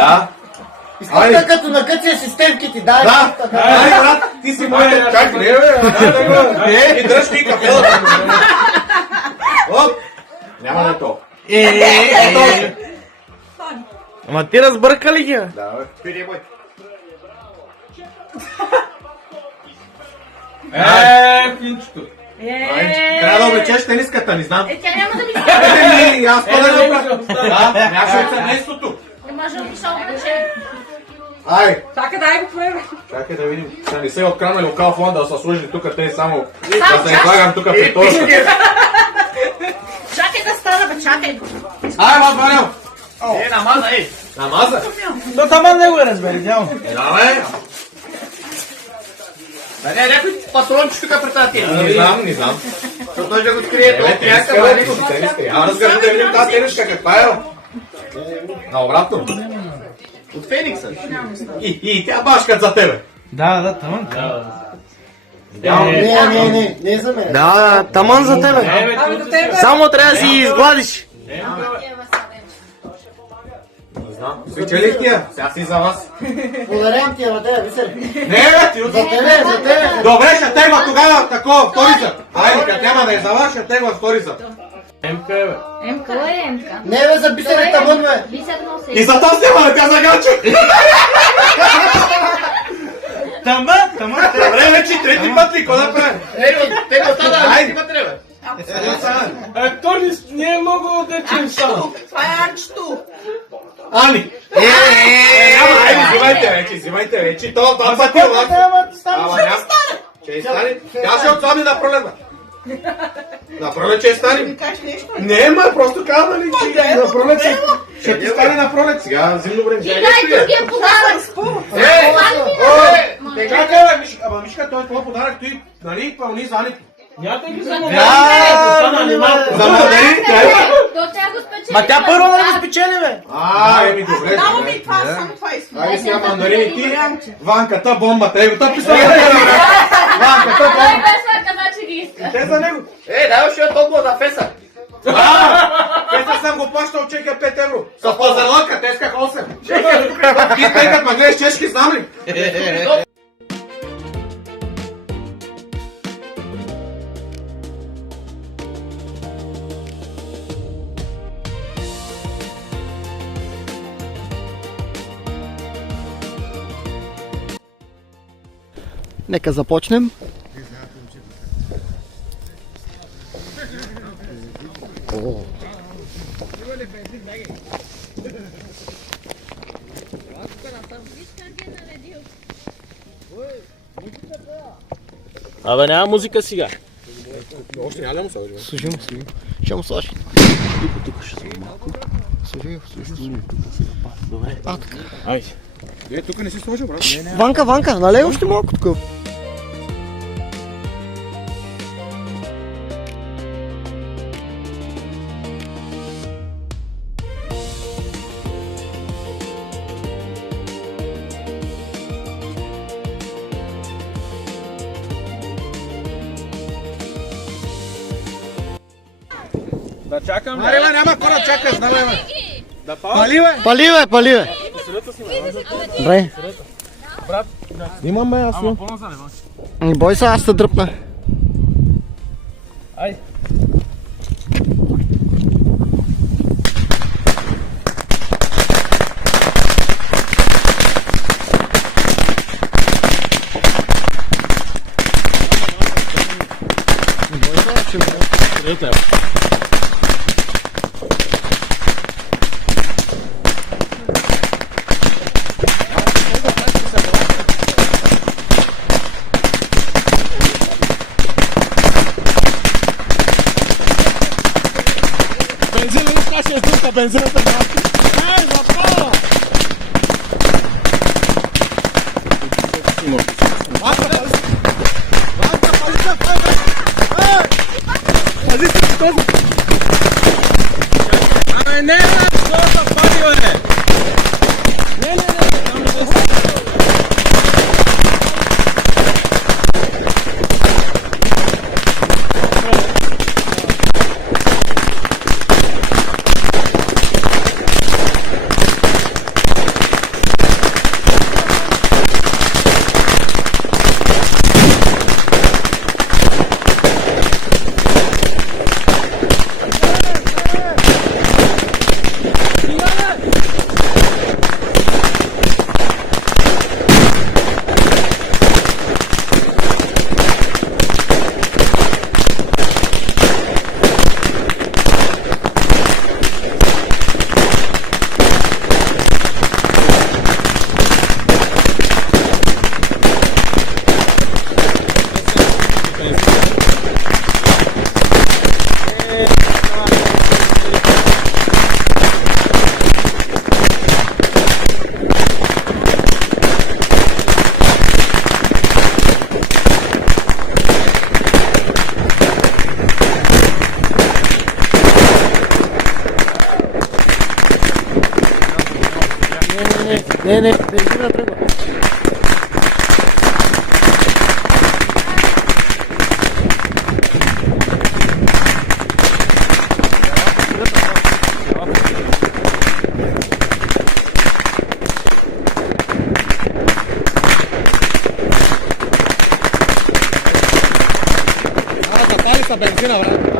Да. Искам като накътя системките, дай. Да, ай, брат, ти си моят. Чакай, не, бе. И дръжки и кафелата. Оп. Няма да е то. Ама ти разбърка ли ги? Да, бе. Спири, бой. Клинчето. Трябва да облечеш тениската, не знам. Тя няма да ми стане. Аз па да го правя. Да, някой от семейството. Не може да пиша облече. Ай, Чакай, дай го поеме. чакай да видим. Сега не се откранали локал фонда да са сложили тук те само да се излагам тук при тората. Чакай да стана, бе, чакай. Ай, ма, Ванял. Намаза, Намаза? То таман не го разбери, няма. Да, бе. Да не, някой патронче тук при тази тема. Не знам. То той ще го скрие, то някакъв вари. Ама разглежда да видим тази тенишка каква е. Наобратно. От Феникса. И тя башкат за тебе. Да, таман. Не за мен. Да, таман за тебе. Само трябва да си изгладиш. Не знам. Спечелих тия. Сега си за вас. Подарявам ти, ама те, висели. Не, бе, ти от... За тебе. Добре, ще тегла тогава такова, втори съд. Айде, като няма да е за вас, ще тегла втори съд. МК е, бе. Емка, кой е Емка? Не, бе, за бисерите табун, бе. Бисер носи. И за тази няма да тя загача. Таман. Добре, вече трети път ли, какво да правим? Те го стана, Айде. ти вътре, бе. То не е много дечен стана. Това е Арчето. Ани! Ама, айде, взимайте вече. То са тия, ама няма. Че стане. Тя ще отслабни на пролета. На пролет ще стане. Ми кажеш нещо? Не, ма, просто казвам, че на пролет ще ти стане на пролет. Сега, зимно време. Дай другия подарък. Чакай, бе, Мишка. Ама, Мишка, той твой подарък, той, нали, пълни залите. Нямате ги за За младени, До тя го спечели. Ма тя първо да го спечели, бе. Еми, добре. Дава ми това, само това искам. Айде сега мандарини ти, Ванката, бомбата. Его, тъпи са. Ванката, Той бомбата. без лъка, значи ги иска. Те за него. Дай ще толкова за феса. Песа съм го плащал, чека 5 евро. С пазарлъка, те исках 8. Ти тегат, ма гледаш чешки, знам ли? Нека започнем. Абе, няма музика сега. Още няма да му сложи. Служи му. Ще му сложи. Тук ще съм малко. Служи. Добре. Така. Айде. Тук не си сложил, брат. Ванка, налей още малко тук. Да чакам. Аре, няма кора, чакай, знаме, бе. Пали, бе. Добре. Имам, бе, аз имам. Не бой се, аз се дръпна. Айде. Бензината да. Ай, запала! Ай, не, това са пали, бе! Не, там не се. Ne, benzina treba. Zapali sa benzina, brate.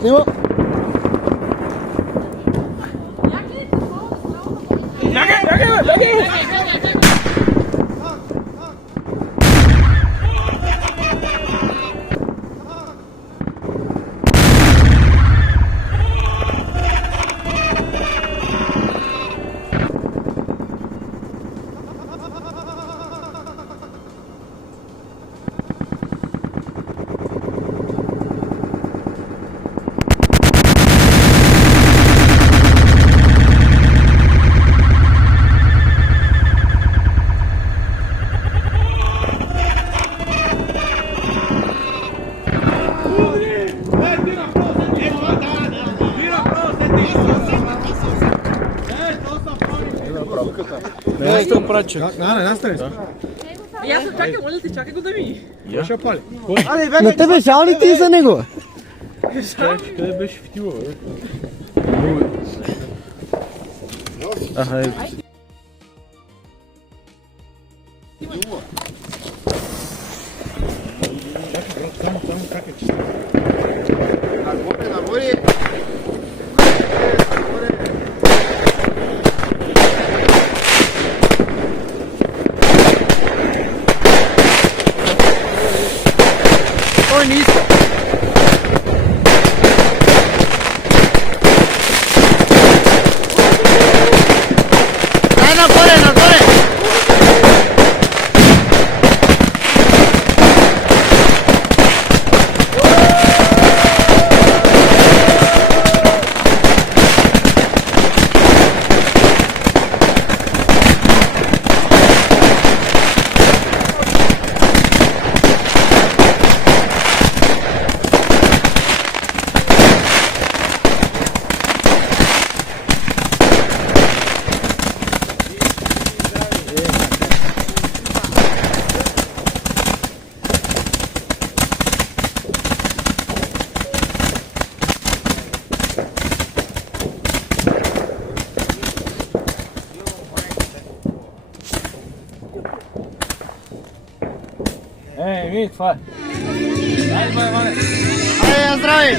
Snima. Ne što praće? Nastavi. Ja sam čakaj go da mi. Još pali. Na tebe žali ti za него. Къде беше фитила, бе? Аха, е. Ой, ниско. Дай нагоре, нагоре. Ей, ми, това е. Ай, май, май. Ай, здравей.